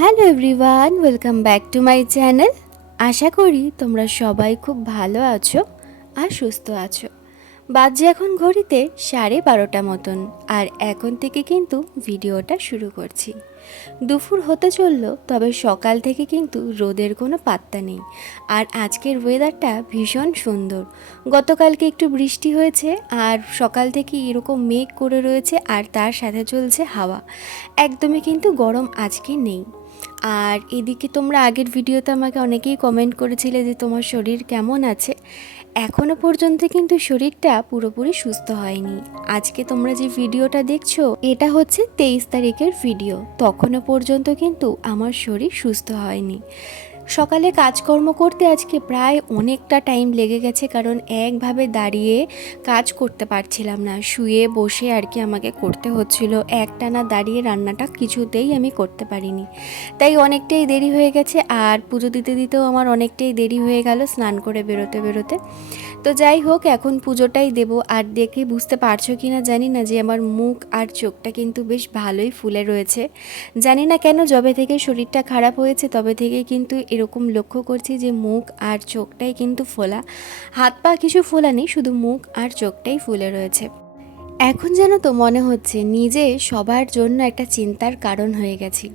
Hello everyone welcome back to my channel আশা করি তোমরা সবাই খুব ভালো আছো আর সুস্থ আছো। বাজে এখন ঘড়িতে সাড়ে বারোটা মতন, আর এখন থেকে কিন্তু ভিডিওটা শুরু করছি। দুপুর হতে চলল, তবে সকাল থেকে কিন্তু রোদের কোনো পাত্তা নেই, আর আজকের ওয়েদারটা ভীষণ সুন্দর। গতকালকে একটু বৃষ্টি হয়েছে, আর সকাল থেকে এরকম মেঘ করে রয়েছে, আর তার সাথে চলছে হাওয়া। একদমই কিন্তু গরম আজকে নেই। আর এদিকে তোমরা আগের ভিডিওতে আমাকে অনেকেই কমেন্ট করেছিলে যে তোমার শরীর কেমন আছে। এখনও পর্যন্ত কিন্তু শরীরটা পুরোপুরি সুস্থ হয়নি। আজকে তোমরা যে ভিডিওটা দেখছ, এটা হচ্ছে তেইশ তারিখের ভিডিও। তখনও পর্যন্ত কিন্তু আমার শরীর সুস্থ হয়নি। সকালে কাজকর্ম করতে আজকে প্রায় অনেকটা টাইম লেগে গেছে, কারণ একভাবে দাঁড়িয়ে কাজ করতে পারছিলাম না। শুয়ে বসে আর কি আমাকে করতে হচ্ছিল। একটানা দাঁড়িয়ে রান্নাটা কিছুতেই আমি করতে পারিনি। তাই অনেকটাই দেরি হয়ে গেছে আর পুজো দিতে দিতেও আমার অনেকটাই দেরি হয়ে গেল স্নান করে বেরোতে বেরোতে। তো যাই হোক, এখন পুজোটাই দেব। আর দেখে বুঝতে পারছ কি না জানি না যে আমার মুখ আর চোখটা কিন্তু বেশ ভালোই ফুলে রয়েছে। জানি না কেন যবে থেকে শরীরটা খারাপ হয়েছে, তবে থেকে কিন্তু এরকম লক্ষ্য করছি যে মুখ আর চোখটাই কিন্তু ফোলা। হাত পা কিছু ফোলা নেই শুধু মুখ আর চোখটাই ফুলে রয়েছে। এখন যেন তো মনে হচ্ছে নিজে সবার জন্য একটা চিন্তার কারণ হয়ে গেছি।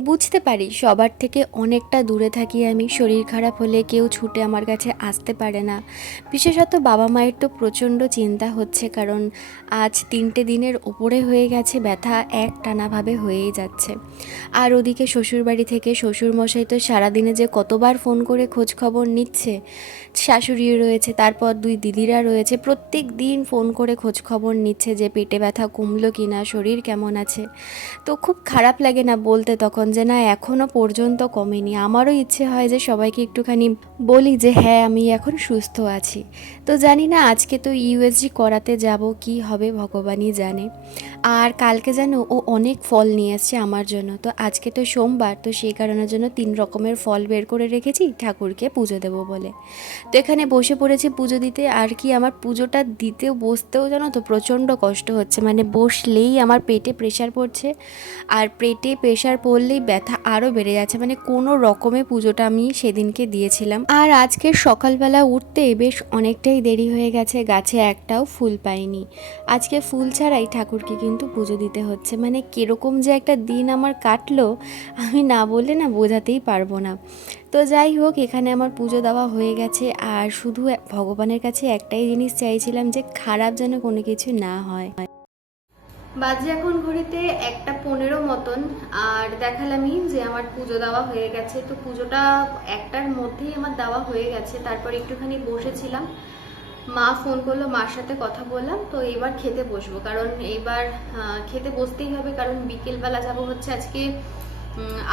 বুঝতে পারি সবার থেকে অনেকটা দূরে থাকি আমি, শরীর খারাপ হলে কেউ ছুটে আমার কাছে আসতে পারে না। বিশেষত বাবা মায়ের তো প্রচণ্ড চিন্তা হচ্ছে কারণ আজ তিনটে দিনের ওপরে হয়ে গেছে ব্যথা এক টানাভাবে হয়েই যাচ্ছে। আর ওদিকে শ্বশুরবাড়ি থেকে শ্বশুরমশাই তো সারাদিনে যে কতবার ফোন করে খোঁজ খবর নিচ্ছে শাশুড়ি রয়েছে, তারপর দুই দিদিরা রয়েছে। প্রত্যেক দিন ফোন করে খোঁজ খবর নিচ্ছে যে পেটে ব্যথা কমলো কি না শরীর কেমন আছে। তো খুব খারাপ লাগে না বলতে তখন যে, না এখনও পর্যন্ত কমেনি। আমারও ইচ্ছে হয় যে, সবাইকে একটুখানি বলি যে হ্যাঁ আমি এখন সুস্থ আছি। তো জানি না, আজকে তো ইউএসজি করাতে যাব, কি হবে ভগবানই জানে। আর কালকে যেন ও অনেক ফল নিয়ে আসছে আমার জন্য। তো আজকে তো সোমবার, তো সেই কারণের জন্য তিন রকমের ফল বের করে রেখেছি, ঠাকুরকে পুজো দেবো বলে। তো এখানে বসে পড়েছি পুজো দিতে। আর কি আমার পুজোটা দিতেও, বসতেও জানো তো প্রচণ্ড কষ্ট হচ্ছে। মানে বসলেই আমার পেটে প্রেশার পড়ছে। আর পেটে প্রেশার পড়লেই ব্যথা আরও বেড়ে যাচ্ছে। মানে কোনো রকমে পুজোটা আমি সেদিনকে দিয়েছিলাম। আর আজকে সকালবেলা উঠতে বেশ অনেকটাই দেরি হয়ে গেছে। গাছে একটাও ফুল পাইনি। আজকে ফুল ছাড়াই ঠাকুরকে কিন্তু পুজো দিতে হচ্ছে। মানে কীরকম যে একটা দিন আমার কাটলো, আমি না বললে না বোঝাতেই পারব না। তো যাই হোক, এখানে আমার পুজো দেওয়া হয়ে গেছে। আর শুধু ভগবানের কাছে একটাই জিনিস চাইছিলাম যে খারাপ যেন কোনো কিছু না হয়। বাজে এখন ঘড়িতে একটা পনেরো মতন। আর দেখালামই যে আমার পুজো দেওয়া হয়ে গেছে। তো পুজোটা একটার মধ্যেই আমার দেওয়া হয়ে গেছে। তারপর একটুখানি বসেছিলাম। মা ফোন করল, মার সাথে কথা বললাম। তো এবার খেতে বসবো। কারণ এইবার খেতে বসতেই হবে। কারণ বিকেলবেলা যাব হচ্ছে আজকে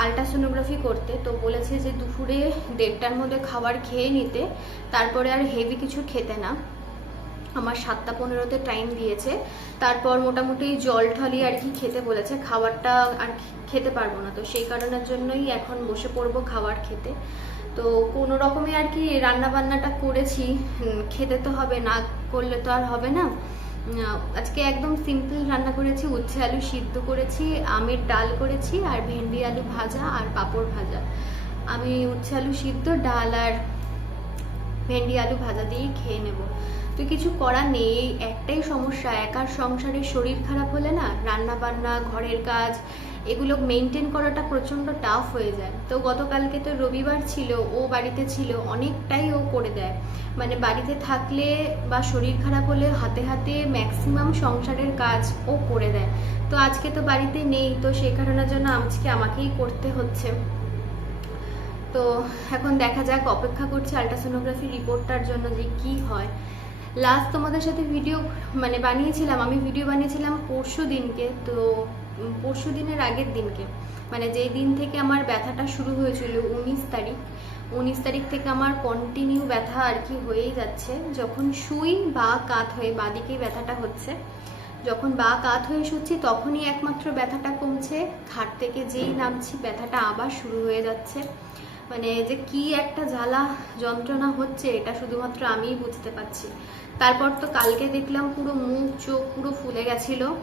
আলট্রাসোনোগ্রাফি করতে, তো বলেছে যে দুপুরে দেড়টার মধ্যে খাবার খেয়ে নিতে, তারপরে আর হেভি কিছু খেতে না। আমার সাতটা পনেরোতে টাইম দিয়েছে, তারপর মোটামুটি জল ঠলি আর কি খেতে বলেছে, খাবারটা আর খেতে পারব না, তো সেই কারণের জন্যই এখন বসে পড়ব খাবার খেতে। তো কোনো রকমে আর কি রান্না বান্নাটা করেছি খেতে তো হবে, না করলে তো আর হবে না। আজকে একদম সিম্পল রান্না করেছি, উচ্ছে আলু সিদ্ধ করেছি, আমের ডাল করেছি, আর ভেন্ডি আলু ভাজা, আর পাঁপড় ভাজা। আমি উচ্ছে আলু সিদ্ধ, ডাল আর ভেন্ডি আলু ভাজা দিয়েই খেয়ে নেব। তো কিছু করার নেই, একটাই সমস্যা, একার সংসারে শরীর খারাপ হলে না রান্না বান্না ঘরের কাজ এগুলো মেনটেন করাটা প্রচণ্ড টাফ হয়ে যায়। তো গতকালকে তো রবিবার ছিল, ও বাড়িতে ছিল, অনেকটাই ও করে দেয়। মানে বাড়িতে থাকলে বা শরীর খারাপ হলে হাতে হাতে ম্যাক্সিমাম সংসারের কাজ ও করে দেয়। তো আজকে তো বাড়িতে নেই, তো সেই কারণের জন্য আজকে আমাকেই করতে হচ্ছে। তো এখন দেখা যাক, অপেক্ষা করছি আলট্রাসোনোগ্রাফি রিপোর্টটার জন্য যে কি হয়। লাস্ট তোমাদের সাথে ভিডিও মানে বানিয়েছিলাম, আমি ভিডিও বানিয়েছিলাম পরশু দিনকে তো পরশু দিনের আগের দিনকে। মানে যেই দিন থেকে আমার ব্যথাটা শুরু হয়েছিল, উনিশ তারিখ উনিশ তারিখ থেকে আমার কন্টিনিউ ব্যথা আর কি হয়েই যাচ্ছে। যখন শুই বা কাত হয়ে বাদিকেই ব্যথাটা হচ্ছে। যখন বা কাত হয়ে শুচ্ছি, তখনই একমাত্র ব্যথাটা কমছে। খাট থেকে যেই নামছি, ব্যথাটা আবার শুরু হয়ে যাচ্ছে। মানে যে কি একটা জ্বালা যন্ত্রণা হচ্ছে, এটা শুধুমাত্র আমিই বুঝতে পারছি। তারপর তো কালকে দেখলাম পুরো মুখ, চোখ পুরো ফুলে গেছিল।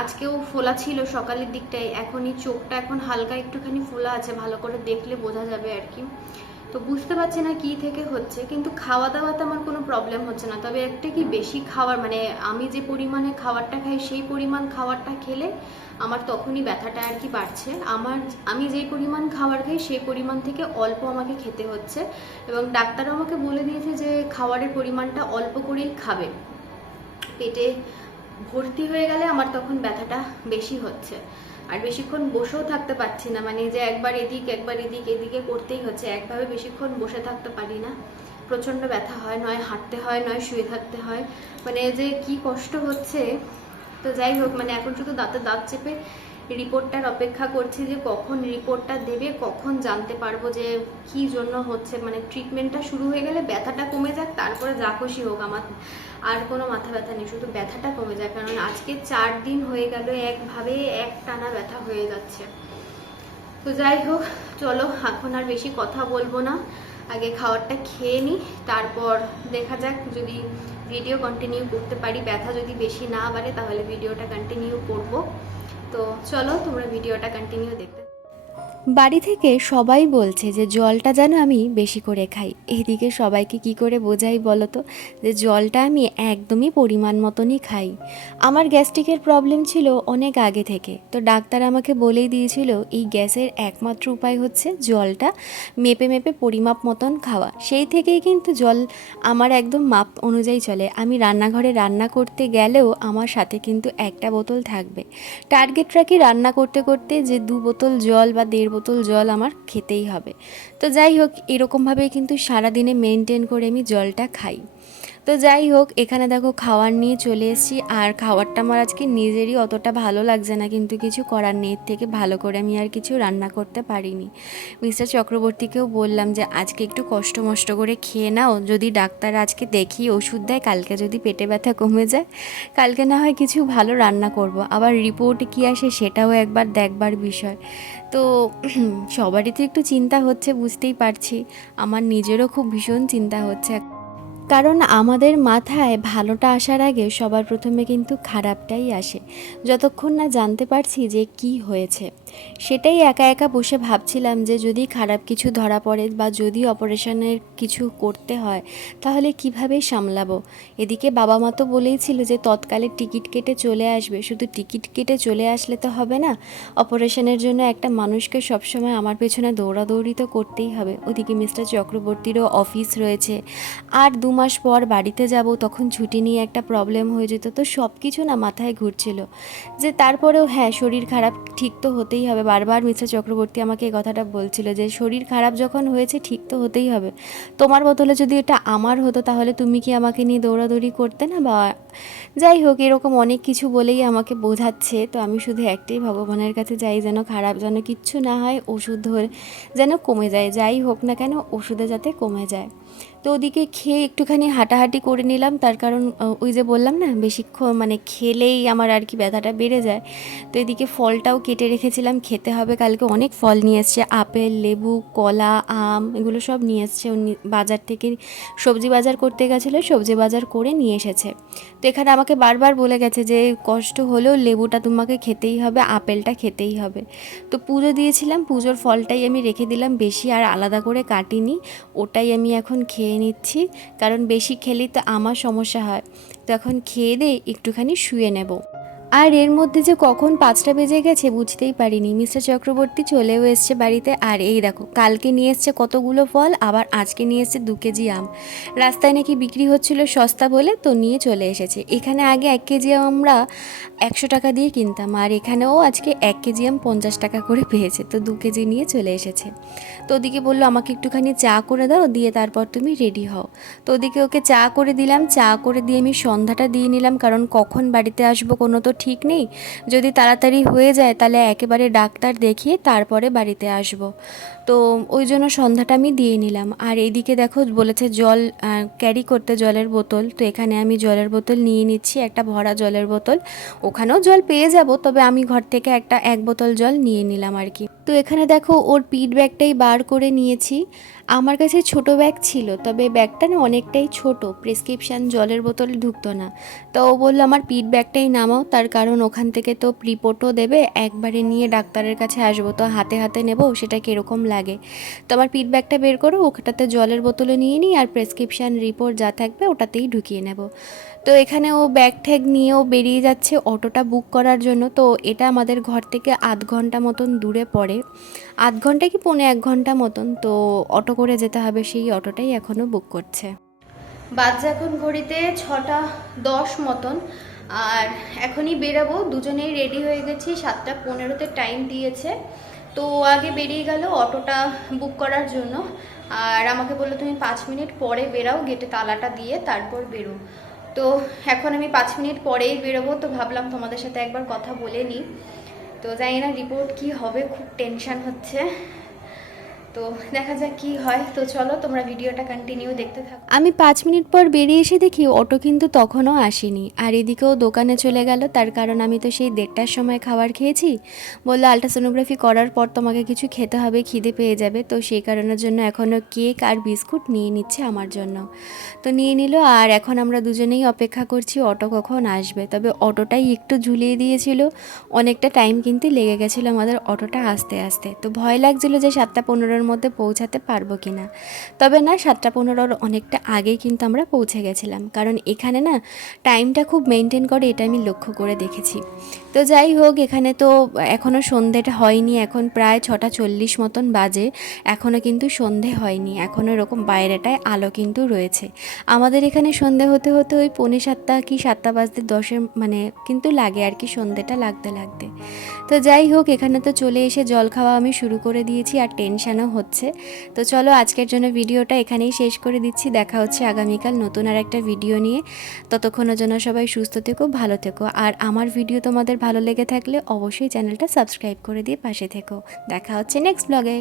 আজকেও ফোলা ছিল সকালের দিকটায়। এখনই চোখটা এখন হালকা একটুখানি ফোলা আছে, ভালো করে দেখলে বোঝা যাবে আর কি। তো বুঝতে পারছি না কি থেকে হচ্ছে, কিন্তু খাওয়া দাওয়াতে আমার কোনো প্রবলেম হচ্ছে না। তবে একটা কি বেশি খাওয়ার মানে আমি যে পরিমাণে খাবারটা খাই, সেই পরিমাণ খাবারটা খেলে আমার তখনই ব্যথাটা আর কি বাড়ছে। আমার, আমি যেই পরিমাণ খাবার খাই, সেই পরিমাণ থেকে অল্প আমাকে খেতে হচ্ছে এবং ডাক্তার আমাকে বলে দিয়েছে যে খাবারের পরিমাণটা অল্প করেই খাবে। পেটে ভর্তি হয়ে গেলে আমার তখন ব্যথাটা বেশি হচ্ছে। আর বেশিক্ষণ বসেও থাকতে পারছি না মানে যে একবার এদিক একবার এদিক, এদিকে করতেই হচ্ছে, একভাবে বেশিক্ষণ বসে থাকতে পারি না। প্রচণ্ড ব্যথা হয়, নয় হাঁটতে হয়, নয় শুয়ে থাকতে হয়। মানে যে কি কষ্ট হচ্ছে, তো যাই হোক মানে এখন শুধু দাঁতে দাঁত চেপে রিপোর্টটার অপেক্ষা করছি যে কখন রিপোর্টটা দেবে, কখন জানতে পারব যে কি জন্য হচ্ছে মানে ট্রিটমেন্টটা শুরু হয়ে গেলে ব্যথাটা কমে যাক, তারপরে যা খুশি হোক, আমার আর কোনো মাথা ব্যথা নেই, শুধু ব্যথাটা কমে যায় কারণ আজকে চার দিন হয়ে গেল, একভাবে এক টানা ব্যথা হয়ে যাচ্ছে। তো যাই হোক, চলো, এখন আর বেশি কথা বলব না। আগে খাওয়ারটা খেয়ে নিই, তারপর দেখা যাক, যদি ভিডিও কন্টিনিউ করতে পারি, ব্যথা যদি বেশি না বাড়ে, তাহলে ভিডিওটা কন্টিনিউ করব। তো চলো তোমরা ভিডিওটা কন্টিনিউ দেখতে বাড়ি থেকে সবাই বলছে যে, জলটা যেন আমি বেশি করে খাই। এদিকে সবাইকে কি করে বোঝাই বলো তো? যে, জলটা আমি একদমই পরিমাণ মতনই খাই। আমার গ্যাস্ট্রিকের প্রবলেম ছিল অনেক আগে থেকে। তো ডাক্তার আমাকে বলেই দিয়েছিল, এই গ্যাসের একমাত্র উপায় হচ্ছে জলটা মেপে মেপে পরিমাপ মতন খাওয়া। সেই থেকেই কিন্তু জল আমার একদম মাপ অনুযায়ী চলে। আমি রান্নাঘরে রান্না করতে গেলেও আমার সাথে কিন্তু একটা বোতল থাকবে। টার্গেট রাখি রান্না করতে করতে যে, দু বোতল জল বা দেড় বোতল জল আমার খেতেই হবে। তো যাই হোক, এরকমভাবেই কিন্তু সারাদিনে মেনটেন করে আমি জলটা খাই। তো যাই হোক, এখানে দেখো খাওয়ার নিয়ে চলে এসেছি। আর খাওয়ারটা আমার আজকে নিজেরই অতটা ভালো লাগছে না, কিন্তু কিছু করার নেই। থেকে ভালো করে আমি আর কিছু রান্না করতে পারিনি। মিস্টার চক্রবর্তীকেও বললাম যে, আজকে একটু কষ্ট মষ্ট করে খেয়ে নাও। যদি ডাক্তার আজকে দেখি ওষুধ দেয়, কালকে যদি পেটে ব্যথা কমে যায়, কালকে না হয় কিছু ভালো রান্না করব। আবার রিপোর্ট কী আসে সেটাও একবার দেখবার বিষয়। তো সবারই তো একটু চিন্তা হচ্ছে, বুঝতেই পারছি। আমার নিজেরও খুব ভীষণ চিন্তা হচ্ছে। কারণ আমাদের মাথায় ভালোটা আসার আগে সবার প্রথমে কিন্তু খারাপটাই আসে। যতক্ষণ না জানতে পারছি যে কি হয়েছে। সেটাই একা একা বসে ভাবছিলাম যে যদি খারাপ কিছু ধরা পড়ে বা যদি অপারেশনের কিছু করতে হয়, তাহলে কীভাবে সামলাবো? এদিকে বাবা মা তো বলেই ছিল যে তৎকালে টিকিট কেটে চলে আসবে। শুধু টিকিট কেটে চলে আসলে তো হবে না, অপারেশনের জন্য একটা মানুষকে সবসময় আমার পেছনে দৌড়াদৌড়ি তো করতেই হবে। ওদিকে মিস্টার চক্রবর্তীরও অফিস রয়েছে। আর দু মাস পর বাড়িতে যাব, তখন ছুটি নিয়ে একটা প্রবলেম হয়ে যেত, তো সব কিছু না মাথায় ঘুরছিল। যে তারপরেও হ্যাঁ শরীর খারাপ ঠিক তো হতেই হবে। বারবার মিস্টার চক্রবর্তী আমাকে এই কথাটা বলছিল যে, শরীর খারাপ যখন হয়েছে, ঠিক তো হতেই হবে। তোমার বদলে যদি এটা আমার হতো, তাহলে তুমি কি আমাকে নিয়ে দৌড়াদৌড়ি করতে না বা যাই হোক, এরকম অনেক কিছু বলেই আমাকে বোঝাচ্ছে। তো আমি শুধু একটাই ভগবানের কাছে যাই, যেন খারাপ, যেন কিচ্ছু না হয়, ওষুধ ধরে যেন কমে যায়। যাই হোক না কেন, ওষুধে যাতে কমে যায়। তো ওদিকে খেয়ে একটুখানি হাঁটাহাঁটি করে নিলাম। তার কারণ ওই যে বললাম না, বেশিক্ষণ মানে খেলেই আমার আর কি ব্যথাটা বেড়ে যায়। তো এদিকে ফলটাও কেটে রেখেছিলাম, খেতে হবে, কালকে অনেক ফল নিয়ে এসছে। আপেল, লেবু, কলা, আম, এগুলো সব নিয়ে এসছে। বাজার থেকে সবজি বাজার করতে গেছিল, সবজি বাজার করে নিয়ে এসেছে। তো এখানে আমাকে বারবার বলে গেছে যে, কষ্ট হলেও লেবুটা তোমাকে খেতেই হবে, আপেলটা খেতেই হবে। তো পুজো দিয়েছিলাম, পুজোর ফলটাই আমি রেখে দিলাম। বেশি আর আলাদা করে কাটিনি। ওটাই আমি এখন খেয়ে নিচ্ছি, কারণ বেশি খেলে তো আমার সমস্যা হয়। তো এখন খেয়ে দিয়ে একটুখানি শুয়ে নেব। আর এর মধ্যে যে কখন পাঁচটা বেজে গেছে বুঝতেই পারিনি। মিস্টার চক্রবর্তী চলেও এসছে বাড়িতে। আর এই দেখো, কালকে নিয়ে এসছে কতগুলো ফল, আবার আজকে নিয়ে এসছে দু কেজি আম। রাস্তায় নাকি বিক্রি হচ্ছিল সস্তা বলে, তো নিয়ে চলে এসেছে। এখানে আগে এক কেজি আম আমরা একশো টাকা দিয়ে কিনতাম, আর এখানেও আজকে এক কেজি আম পঞ্চাশ টাকা করে পেয়েছে, তো দু কেজি নিয়ে চলে এসেছে। তো ওদিকে বলল, আমাকে একটুখানি চা করে দাও, দিয়ে তারপর তুমি রেডি হও। তো ওদিকে ওকে চা করে দিলাম। চা করে দিয়ে আমি সন্ধ্যাটা দিয়ে নিলাম, কারণ কখন বাড়িতে আসব কোনো তো ঠিক নেই? যদি তাড়াতাড়ি হয়ে যায়, তাহলে একেবারে ডাক্তার দেখিয়ে তারপরে বাড়িতে আসব। তো ওই জন্য সন্ধ্যাটা আমি দিয়ে নিলাম। আর এইদিকে দেখো বলেছে জল ক্যারি করতে জলের বোতল। তো এখানে আমি জলের বোতল নিয়ে নিচ্ছি, একটা ভরা জলের বোতল। ওখানেও জল পেয়ে যাব, তবে আমি ঘর থেকে একটা এক বোতল জল নিয়ে নিলাম আর কি। তো এখানে দেখো ওর পিট ব্যাগটাই বার করে নিয়েছি। আমার কাছে ছোট ব্যাগ ছিল, তবে ব্যাগটা না অনেকটাই ছোট। প্রেসক্রিপশান জলের বোতল ঢুকতো না। তো ও বলল, আমার পিট ব্যাগটাই নামাও, তার তার কারণ ওখান থেকে তো রিপোর্টও দেবে, একবারে নিয়ে ডাক্তারের কাছে আসব। তো হাতে হাতে নেব, সেটা কীরকম লাগে? তো আমার পিট ব্যাগটা বের করো, ওটাতে জলের বোতলে নিয়ে নিই আর প্রেসক্রিপশান রিপোর্ট যা থাকবে ওটাতেই ঢুকিয়ে নেব। তো এখানে ও ব্যাগ ঠ্যাগ নিয়েও বেরিয়ে যাচ্ছে অটোটা বুক করার জন্য। তো এটা আমাদের ঘর থেকে আধ ঘণ্টা মতন দূরে পড়ে। আধ ঘণ্টা কি পৌনে এক ঘণ্টা মতন? তো অটো করে যেতে হবে, সেই অটোটাই এখনও বুক করছে। বাজে এখন ঘড়িতে ছটা দশ মতন। আর এখনই বেরাবো। দুজনেই রেডি হয়ে গেছি। সাতটা পনেরোতে টাইম দিয়েছে। তো আগে বেরিয়ে গেল অটোটা বুক করার জন্য। আর আমাকে বলল, তুমি পাঁচ মিনিট পরে বেরাও গেটে তালাটা দিয়ে তারপর বেরো। তো এখন আমি পাঁচ মিনিট পরেই বেরোবো। তো ভাবলাম তোমাদের সাথে একবার কথা বলে নিই। তো জানি না রিপোর্ট কি হবে, খুব টেনশন হচ্ছে। তো দেখা যাক কি হয়। তো চলো, তোমরা ভিডিওটা কন্টিনিউ দেখতে থাকো। আমি পাঁচ মিনিট পর বেরিয়ে এসে দেখি অটো কিন্তু তখনও আসেনি। আর এদিকেও দোকানে চলে গেল, তার কারণ আমি তো সেই দেড়টার সময় খাবার খেয়েছি। বলল আলট্রাসোনোগ্রাফি করার পর তোমাকে কিছু খেতে হবে, খিদে পেয়ে যাবে। তো সেই কারণের জন্য এখনও কেক আর বিস্কুট নিয়ে নিচ্ছে আমার জন্য। তো নিয়ে নিল, আর এখন আমরা দুজনেই অপেক্ষা করছি অটো কখন আসবে। তবে অটোটাই একটু ঝুলিয়ে দিয়েছিল। অনেকটা টাইম কিন্তু লেগে গেছিল আমাদের অটোটা আসতে আসতে। তো ভয় লাগছিল যে সাতটা পনেরোর মধ্যে পৌঁছাতে পারব কি না তবে না, সাতটা পনেরোর অনেকটা আগেই কিন্তু আমরা পৌঁছে গেছিলাম। কারণ এখানে না টাইমটা খুব মেনটেন করে, এটা আমি লক্ষ্য করে দেখেছি। তো যাই হোক, এখানে তো এখনও সন্ধেটা হয়নি। এখন প্রায় ছটা চল্লিশ মতন বাজে। এখনও কিন্তু সন্ধে হয়নি। এখনও এরকম বাইরেটায় আলো কিন্তু রয়েছে। আমাদের এখানে সন্ধে হতে হতে ওই পৌনে সাতটা কি সাতটা বাজতে দশের মানে কিন্তু লাগে আর কি সন্ধেটা লাগতে লাগতে। তো যাই হোক, এখানে তো চলে এসে জল খাওয়া আমি শুরু করে দিয়েছি। আর টেনশানও হচ্ছে। তো চলো আজকের জন্য ভিডিওটা এখানেই শেষ করে দিচ্ছি। দেখা হচ্ছে আগামীকাল নতুন আর একটা ভিডিও নিয়ে। ততক্ষণের জন্য সবাই সুস্থ থেকো, ভালো থেকো। আর আমার ভিডিও তোমাদের ভালো লেগে থাকলে অবশ্যই চ্যানেলটা সাবস্ক্রাইব করে দিয়ে পাশে থেকো। দেখা হচ্ছে নেক্সট ব্লগে।